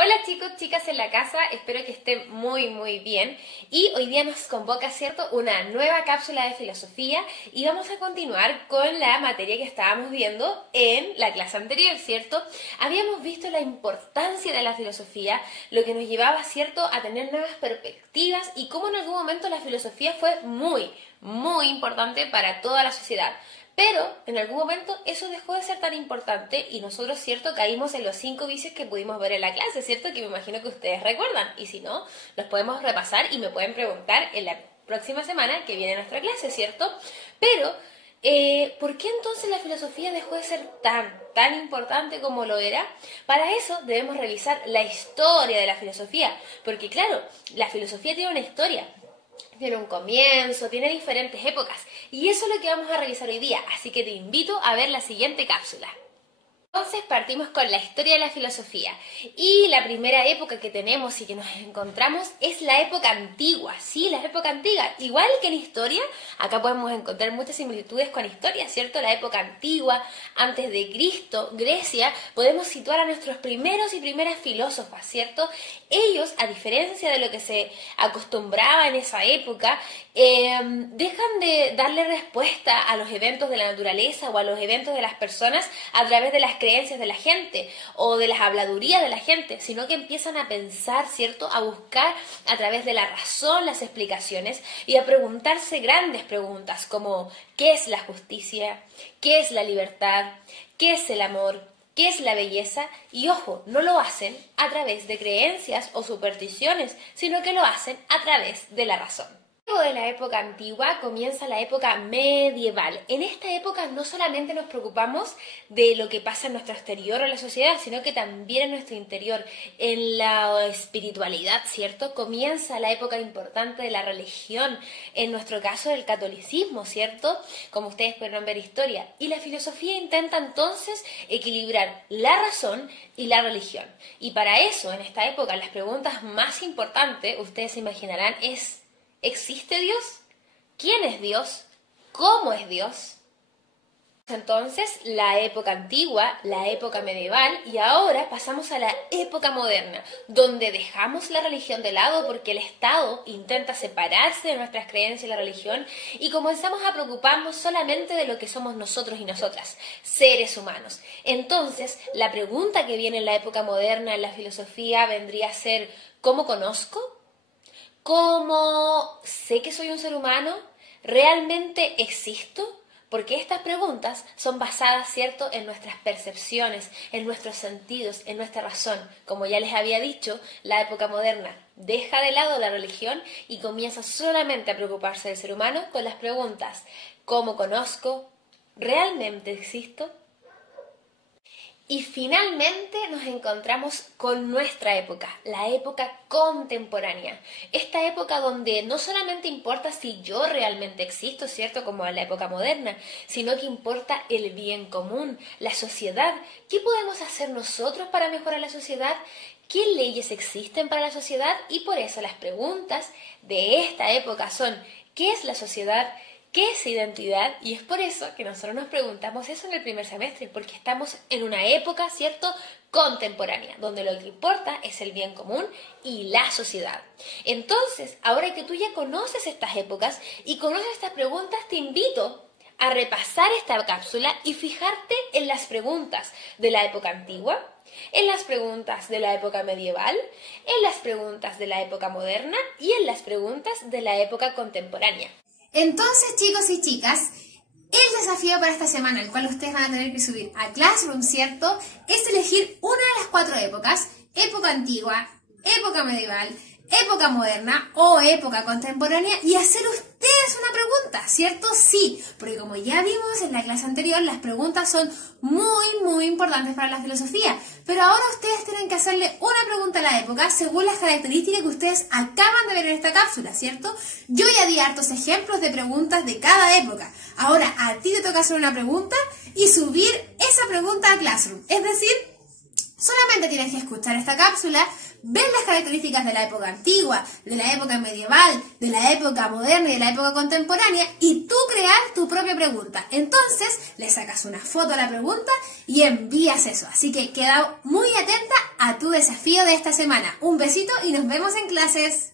Hola chicos, chicas en la casa, espero que estén muy bien y hoy día nos convoca, ¿cierto?, una nueva cápsula de filosofía y vamos a continuar con la materia que estábamos viendo en la clase anterior, ¿cierto? Habíamos visto la importancia de la filosofía, lo que nos llevaba, ¿cierto?, a tener nuevas perspectivas y cómo en algún momento la filosofía fue muy importante para toda la sociedad. Pero en algún momento eso dejó de ser tan importante y nosotros, ¿cierto?, caímos en los 5 vicios que pudimos ver en la clase, ¿cierto?, que me imagino que ustedes recuerdan. Y si no, los podemos repasar y me pueden preguntar en la próxima semana que viene nuestra clase, ¿cierto? Pero, ¿por qué entonces la filosofía dejó de ser tan importante como lo era? Para eso debemos revisar la historia de la filosofía, porque claro, la filosofía tiene una historia. Tiene un comienzo, tiene diferentes épocas y eso es lo que vamos a revisar hoy día, así que te invito a ver la siguiente cápsula. Entonces partimos con la historia de la filosofía y la primera época que tenemos y que nos encontramos es la época antigua, sí, la época antigua, igual que en historia, acá podemos encontrar muchas similitudes con historia, ¿cierto? La época antigua, antes de Cristo, Grecia, podemos situar a nuestros primeros y primeras filósofas, ¿cierto? Ellos, a diferencia de lo que se acostumbraba en esa época, dejan de darle respuesta a los eventos de la naturaleza o a los eventos de las personas a través de las creencias de la gente o de las habladurías de la gente, sino que empiezan a pensar, ¿cierto?, a buscar a través de la razón las explicaciones y a preguntarse grandes preguntas como ¿qué es la justicia? ¿Qué es la libertad? ¿Qué es el amor? ¿Qué es la belleza? Y ojo, no lo hacen a través de creencias o supersticiones, sino que lo hacen a través de la razón. Luego de la época antigua comienza la época medieval. En esta época no solamente nos preocupamos de lo que pasa en nuestro exterior o en la sociedad, sino que también en nuestro interior, en la espiritualidad, ¿cierto? Comienza la época importante de la religión, en nuestro caso del catolicismo, ¿cierto? Como ustedes podrán ver historia. Y la filosofía intenta entonces equilibrar la razón y la religión. Y para eso, en esta época, las preguntas más importantes, ustedes se imaginarán, es ¿existe Dios? ¿Quién es Dios? ¿Cómo es Dios? Entonces, la época antigua, la época medieval y ahora pasamos a la época moderna, donde dejamos la religión de lado porque el Estado intenta separarse de nuestras creencias y la religión y comenzamos a preocuparnos solamente de lo que somos nosotros y nosotras, seres humanos. Entonces, la pregunta que viene en la época moderna en la filosofía vendría a ser ¿cómo conozco? ¿Cómo sé que soy un ser humano? ¿Realmente existo? Porque estas preguntas son basadas, ¿cierto?, en nuestras percepciones, en nuestros sentidos, en nuestra razón. Como ya les había dicho, la época moderna deja de lado la religión y comienza solamente a preocuparse del ser humano con las preguntas ¿cómo conozco? ¿Realmente existo? Y finalmente nos encontramos con nuestra época, la época contemporánea. Esta época donde no solamente importa si yo realmente existo, ¿cierto?, como en la época moderna, sino que importa el bien común, la sociedad. ¿Qué podemos hacer nosotros para mejorar la sociedad? ¿Qué leyes existen para la sociedad? Y por eso las preguntas de esta época son ¿qué es la sociedad? ¿Qué es identidad? Y es por eso que nosotros nos preguntamos eso en el primer semestre, porque estamos en una época, ¿cierto?, contemporánea, donde lo que importa es el bien común y la sociedad. Entonces, ahora que tú ya conoces estas épocas y conoces estas preguntas, te invito a repasar esta cápsula y fijarte en las preguntas de la época antigua, en las preguntas de la época medieval, en las preguntas de la época moderna y en las preguntas de la época contemporánea. Entonces, chicos y chicas, el desafío para esta semana, el cual ustedes van a tener que subir a Classroom, ¿cierto?, es elegir una de las 4 épocas: época antigua, época medieval, época moderna o época contemporánea y hacer ustedes una pregunta, ¿cierto? Sí, porque como ya vimos en la clase anterior, las preguntas son muy importantes para la filosofía, pero ahora ustedes tienen que hacerle una pregunta a la época según las características que ustedes acaban de ver en esta cápsula, ¿cierto? Yo ya di hartos ejemplos de preguntas de cada época. Ahora a ti te toca hacer una pregunta y subir esa pregunta a Classroom, es decir, solamente tienes que escuchar esta cápsula, ver las características de la época antigua, de la época medieval, de la época moderna y de la época contemporánea y tú crear tu propia pregunta. Entonces le sacas una foto a la pregunta y envías eso. Así que queda muy atenta a tu desafío de esta semana. Un besito y nos vemos en clases.